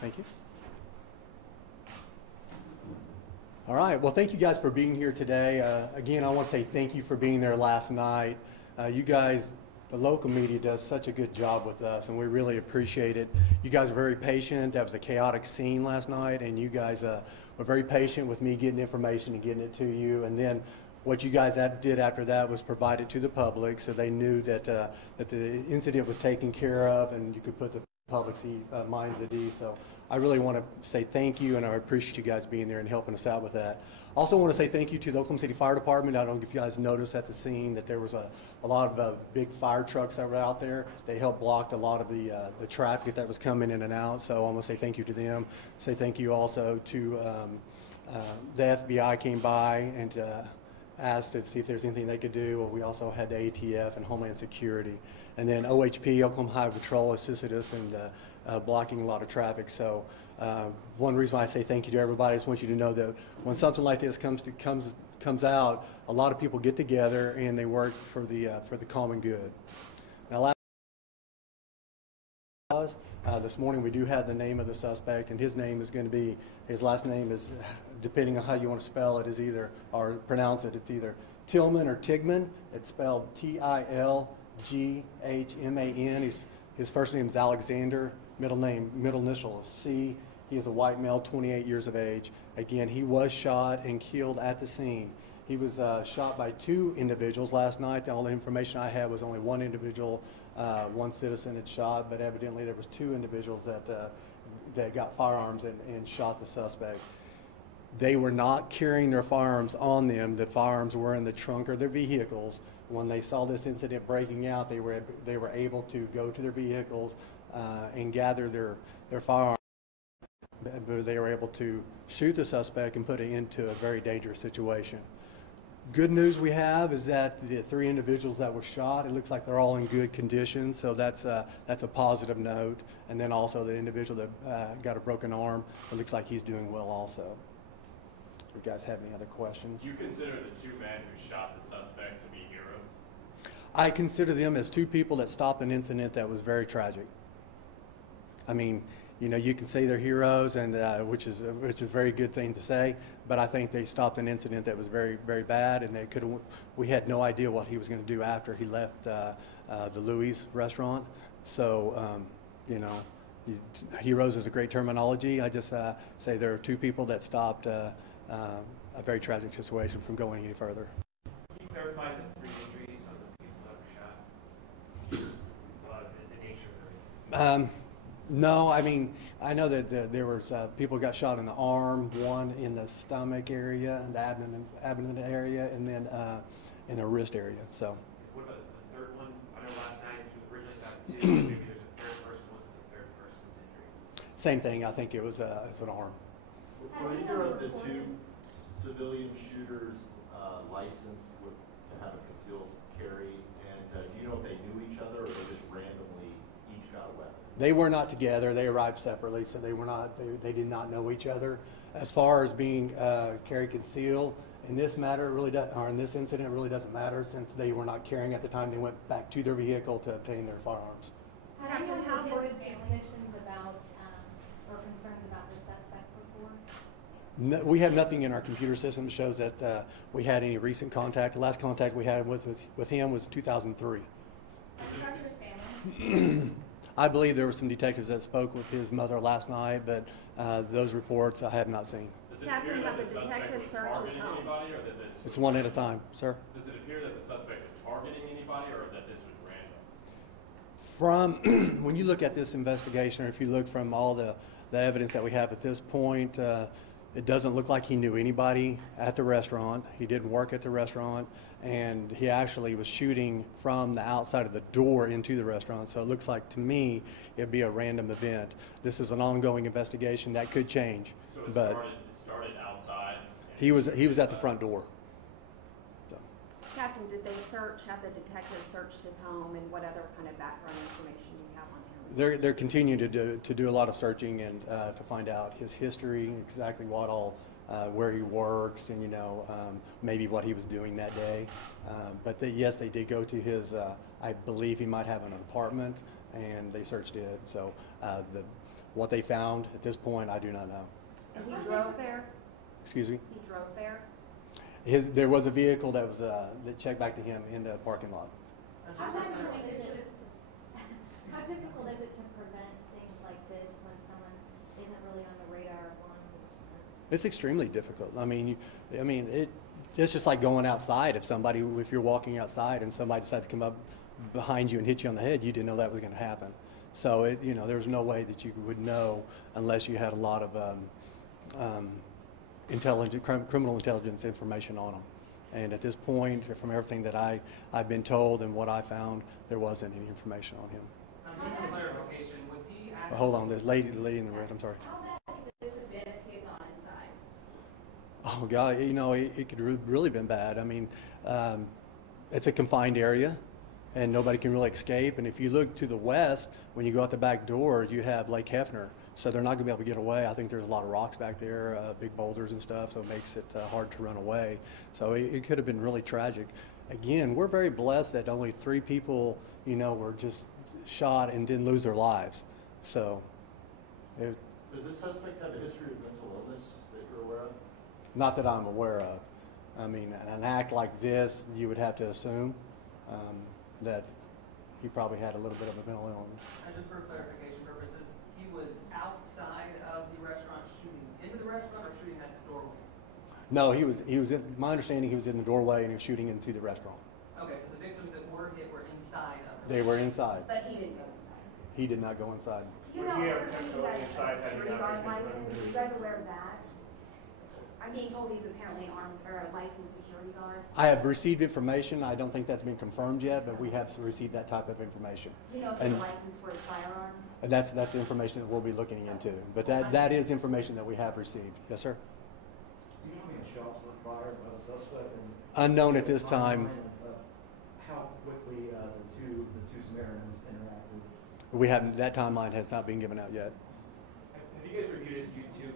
Thank you. All right. Well, thank you guys for being here today. Again, I want to say thank you for being there last night. You guys, the local media does such a good job with us, and we really appreciate it. You guys were very patient. That was a chaotic scene last night, and you guys were very patient with me getting information and getting it to you. And then what you guys did after that was provide it to the public, so they knew that that the incident was taken care of, and you could put the public's minds at ease. So I really want to say thank you, and I appreciate you guys being there and helping us out with that. Also want to say thank you to the Oakland City Fire Department. I don't know if you guys noticed at the scene that there was a lot of big fire trucks that were out there. They helped block a lot of the traffic that was coming in and out. So I want to say thank you to them. Say thank you also to the FBI came by and asked to see if there's anything they could do. Well, we also had the ATF and Homeland Security. And then OHP, Oklahoma Highway Patrol, assisted us in blocking a lot of traffic. So one reason why I say thank you to everybody is I want you to know that when something like this comes out, a lot of people get together and they work for the common good. Now, this morning we do have the name of the suspect, and his name is going to be, his last name is, depending on how you want to spell it, is either, or pronounce it, it's either Tillman or Tigman. It's spelled Tilghman. His first name is Alexander, middle initial is C. He is a white male, 28 years of age. Again, he was shot and killed at the scene. He was shot by 2 individuals last night. All the information I had was only 1 individual, 1 citizen had shot, but evidently there was 2 individuals that got firearms and shot the suspect. They were not carrying their firearms on them. The firearms were in the trunk of their vehicles. When they saw this incident breaking out, they were able to go to their vehicles and gather their firearms. They were able to shoot the suspect and put it into a very dangerous situation. Good news we have is that the 3 individuals that were shot, it looks like they're all in good condition, so that's a positive note. And then also the individual that got a broken arm, it looks like he's doing well also. If you guys have any other questions? Do you consider the 2 men who shot the suspect to be heroes? I consider them as 2 people that stopped an incident that was very tragic. I mean, you know, you can say they're heroes, and which is a very good thing to say, but I think they stopped an incident that was very, very bad, and we had no idea what he was going to do after he left the Louie restaurant. So, you know, heroes is a great terminology. I just say there are 2 people that stopped a very tragic situation from going any further. Can you clarify the 3 injuries on the people that were shot? The nature of it? No, I mean, I know that there was people got shot in the arm, 1 in the stomach area, and the abdomen area, and then in the wrist area. So. What about the 3rd one? I know last night you originally got 2. Maybe there's a 3rd person. What's the 3rd person's injuries? Same thing. I think it was it's an arm. Were either of the 2 civilian shooters licensed to have a concealed carry? And do you know if they knew each other, or they just randomly each got a weapon? They were not together. They arrived separately, so they were not. They did not know each other. As far as being carry concealed, in this matter, or in this incident, it really doesn't matter, since they were not carrying at the time they went back to their vehicle to obtain their firearms. Have you had suspicions about or concerns about the suspect before? No, we have nothing in our computer system that shows that we had any recent contact. The last contact we had with him was 2003. Have you talked to his family? I believe there were some detectives that spoke with his mother last night, but those reports I have not seen. Does it appear that the suspect was targeting anybody, or that this? It's one at a time, sir. Does it appear that the suspect was targeting anybody, or that this was random? From when you look at this investigation, or if you look from all the evidence that we have at this point, it doesn't look like he knew anybody at the restaurant. He didn't work at the restaurant, and he actually was shooting from the outside of the door into the restaurant. So it looks like, to me, it'd be a random event. This is an ongoing investigation that could change. So it started outside? He was at the front door. So. Captain, did they have the detectives searched his home, and what other kind of background information do you have on him? They're continuing to do a lot of searching and to find out his history, exactly what all, where he works, and maybe what he was doing that day. But yes, they did go to his. I believe he might have an apartment, and they searched it. So What they found at this point, I do not know. And he drove there? Excuse me? He drove there? There was a vehicle that was that checked back to him in the parking lot. How difficult is it how difficult is it to prevent things like this when someone isn't really on the radar of law enforcement? It's extremely difficult. It's just like going outside. If you're walking outside and somebody decides to come up behind you and hit you on the head, you didn't know that was going to happen. So there's no way that you would know unless you had a lot of criminal intelligence information on them. And at this point, from everything that I've been told and what I found, there wasn't any information on him. Just for clarification, was he actually... Hold on, there's the lady in the red, I'm sorry. How bad could this have been if he had gone inside? Oh God, it could really been bad. It's a confined area, and nobody can really escape. And if you look to the west, when you go out the back door, you have Lake Hefner. So they're not going to be able to get away. I think there's a lot of rocks back there, big boulders and stuff, so it makes it hard to run away. So it could have been really tragic. Again, we're very blessed that only 3 people, were just shot and didn't lose their lives. So, Does this suspect have a history of mental illness that you're aware of? not that I'm aware of. An act like this, you would have to assume that he probably had a little bit of a mental illness. And just for clarification purposes, he was outside of the restaurant shooting into the restaurant or shooting at the doorway? No, he was my understanding, he was in the doorway and he was shooting into the restaurant. Okay, so the victims that were hit were inside of the They were inside. But he didn't go inside. He did not go inside. Do you know if he has a security guard license? Are you guys aware of that? I'm being told he's apparently an armed or a licensed security guard. I have received information. I don't think that's been confirmed yet, but we have received that type of information. Do you know if he's licensed for his firearm? And that's the information that we'll be looking into. But that is information that we have received. Yes, sir? Do you know how many shots were fired by the suspect? Unknown at this time. How quickly the two Samaritans interacted? We haven't. That timeline has not been given out yet. Have you guys reviewed his YouTube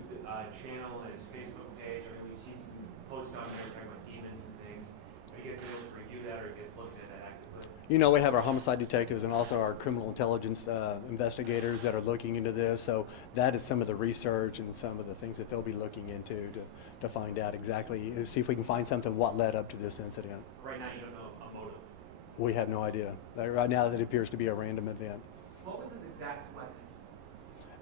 channel and his Facebook page? We've seen some posts on there talking about demons and things. Have you guys been able to review that, or have you guys looked at that actively? We have our homicide detectives and also our criminal intelligence investigators that are looking into this. So that is some of the research and some of the things that they'll be looking into to find out exactly, see if we can find something what led up to this incident. Right now, you don't know a motive. We have no idea. Right now, it appears to be a random event. What was his exact weapon?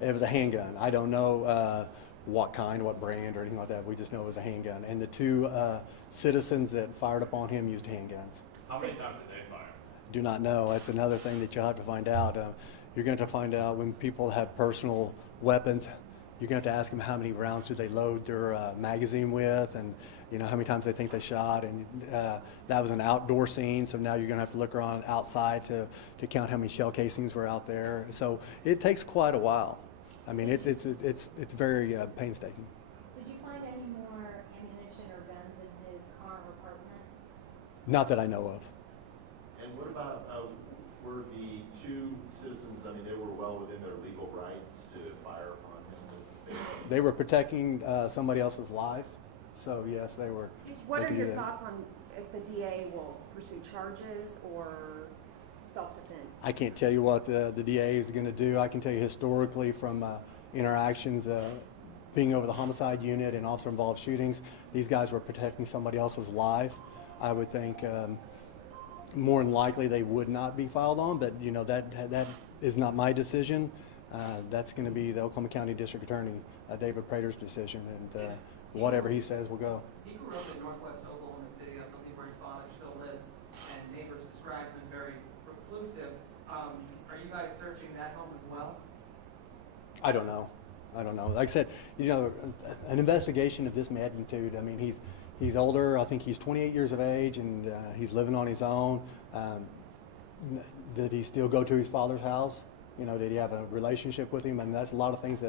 It was a handgun. I don't know what kind, what brand, or anything like that. We just know it was a handgun. And the 2 citizens that fired upon him used handguns. How many times did they fire? Do not know. That's another thing that you'll have to find out. You're going to find out when people have personal weapons. You're going to have to ask them how many rounds do they load their magazine with, and how many times they think they shot. And that was an outdoor scene, so now you're going to have to look around outside to count how many shell casings were out there. So it takes quite a while. It's very painstaking. Did you find any more ammunition or guns in his car or apartment? Not that I know of. And what about, were the 2 citizens, they were well within their legal rights to fire upon him? They were protecting somebody else's life, so yes, they were. What they are could do your that. thoughts on if the DA will pursue charges or self-defense? I can't tell you what the DA is going to do. I can tell you historically from interactions being over the homicide unit and officer-involved shootings, these guys were protecting somebody else's life. I would think more than likely they would not be filed on, but that is not my decision. That's going to be the Oklahoma County District Attorney David Prater's decision, and whatever he says will go. He grew up in northwest Oklahoma City, I believe where his father still lives, and neighbors describe him as very reclusive. Are you guys searching that home as well? I don't know. Like I said, an investigation of this magnitude, he's older. I think he's 28 years of age, and he's living on his own. Did he still go to his father's house? Did he have a relationship with him? That's a lot of things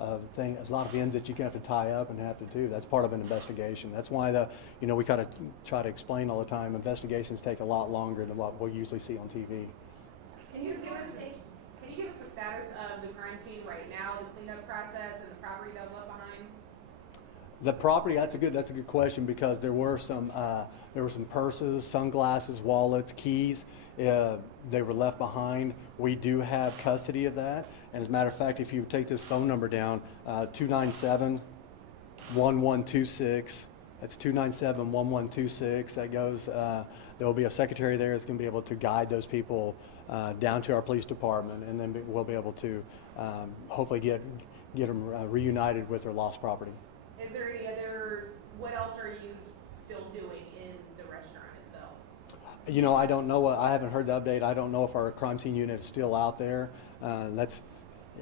a lot of ends that you have to tie up and have to do. That's part of an investigation. That's why we kind of try to explain all the time. Investigations take a lot longer than what we usually see on TV. Can you give us the status of the crime scene right now, the cleanup process, and the property that was left behind? The property, that's a good question, because there were some purses, sunglasses, wallets, keys. They were left behind. We do have custody of that, And as a matter of fact, if you take this phone number down, 297-1126, that's 297-1126, that goes, there will be a secretary there that's going to be able to guide those people down to our police department, and then we'll be able to hopefully get them reunited with their lost property. Is there any other, what else are you still doing in the restaurant itself? You know, I don't know. I haven't heard the update. I don't know if our crime scene unit is still out there.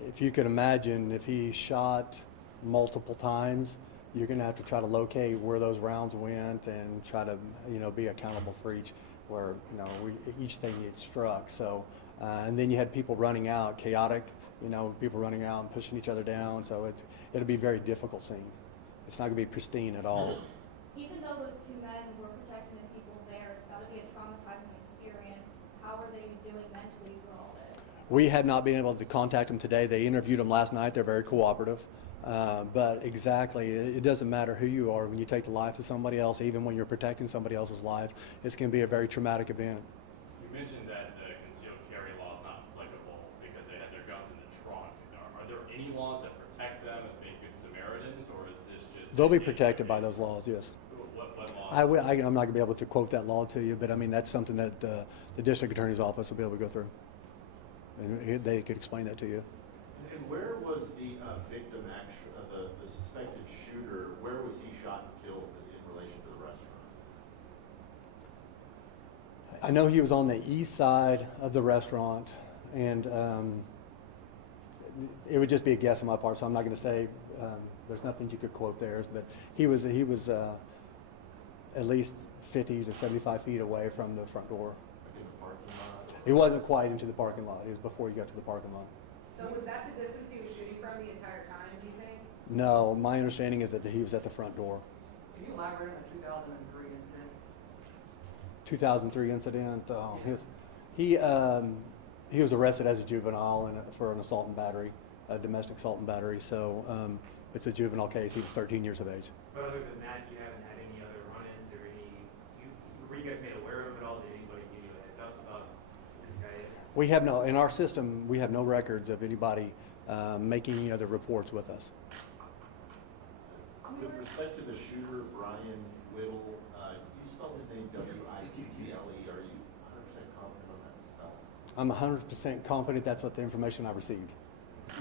If you could imagine, if he shot multiple times, you're going to have to try to locate where those rounds went and try to, you know, be accountable for each thing he had struck. So, and then you had people running out, chaotic, you know, people running out and pushing each other down. So it'll be a very difficult scene. It's not going to be pristine at all. Even though those two men were protecting the people there, it's got to be a traumatizing experience. How are they doing mentally through all this? We have not been able to contact them today. They interviewed them last night. They're very cooperative. But exactly, it doesn't matter who you are. When you take the life of somebody else, even when you're protecting somebody else's life, it's going to be a very traumatic event. You mentioned that the concealed carry law is not applicable because they had their guns in the trunk. Are there any laws that protect them as being good Samaritans, or is this just... They'll be protected by those laws, yes. What laws? I'm not going to be able to quote that law to you, but I mean, that's something that the district attorney's office will be able to go through. And they could explain that to you. And where was the victim, the suspected shooter, where was he shot and killed in relation to the restaurant? I know he was on the east side of the restaurant, and it would just be a guess on my part, so I'm not going to say there's nothing you could quote there, but he was at least 50 to 75 feet away from the front door. Like in the parking lot? He wasn't quite into the parking lot. It was before you got to the parking lot. So was that the distance he was shooting from the entire time, do you think? No, my understanding is that he was at the front door. Can you elaborate on the 2003 incident? 2003 incident. He was arrested as a juvenile for an assault and battery, a domestic assault and battery. So it's a juvenile case. He was 13 years of age. But other than that, you haven't had any other run-ins or were you guys made aware of it all? Did anybody give you a heads up about who this guy is? We have no, in our system, we have no records of anybody making any other reports with us. With respect to the shooter, Brian Whittle, you spelled his name W-I-T-T-L-E. Are you 100% confident on that spell? I'm 100% confident that's what the information I received. Do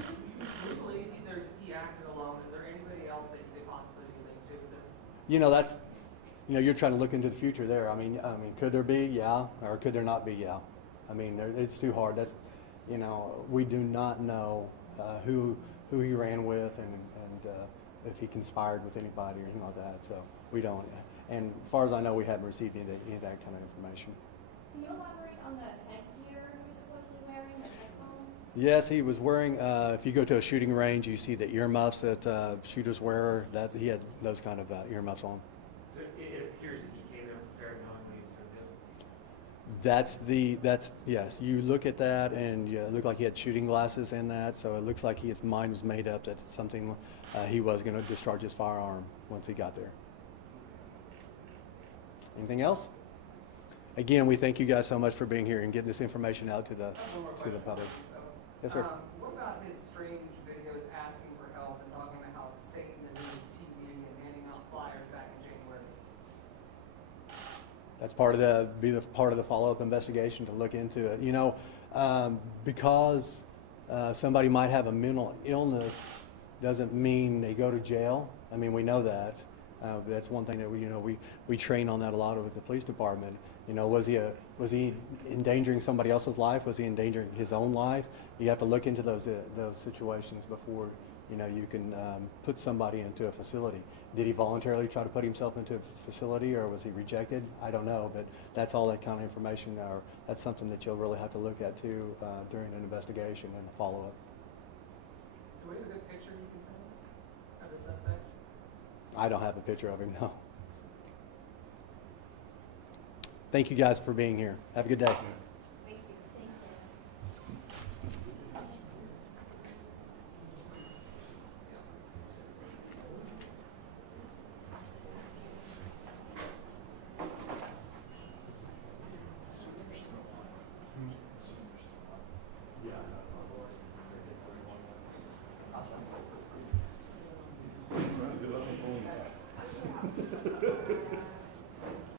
you believe he acted alone? Is there anybody else that you could possibly be linked to with this? You know, you're trying to look into the future there. I mean, could there be? Yeah. Or could there not be? Yeah. I mean, it's too hard. That's, you know, we do not know who he ran with and if he conspired with anybody or anything like that. So we don't. And as far as I know, we haven't received any of that kind of information. Can you elaborate on the headgear he was supposedly wearing, the headphones? Yes, he was wearing, if you go to a shooting range, you see the earmuffs that shooters wear. He had those kind of earmuffs on. So it appears that he came there prepared knowing what he was going to do? Yes, you look at that and it looked like he had shooting glasses in that, so it looks like his mind was made up that it's something he was going to discharge his firearm once he got there. Anything else? Again, we thank you guys so much for being here and getting this information out to the public. Yes, sir. What about his strange videos asking for help and talking about how Satan is in his TV and handing out flyers back in January? That's part of the follow-up investigation to look into it. You know, because somebody might have a mental illness doesn't mean they go to jail. I mean, we know that. That's one thing that we train on that a lot with the police department. You know, was he endangering somebody else's life? Was he endangering his own life? You have to look into those situations before you can put somebody into a facility. Did he voluntarily try to put himself into a facility, or was he rejected? I don't know, but that's all that kind of information, or that's something that you'll really have to look at too during an investigation and a follow-up. Do we have a good picture you can send us of the suspect? I don't have a picture of him, no. Thank you guys for being here. Have a good day. Thank you. Thank you. Yeah.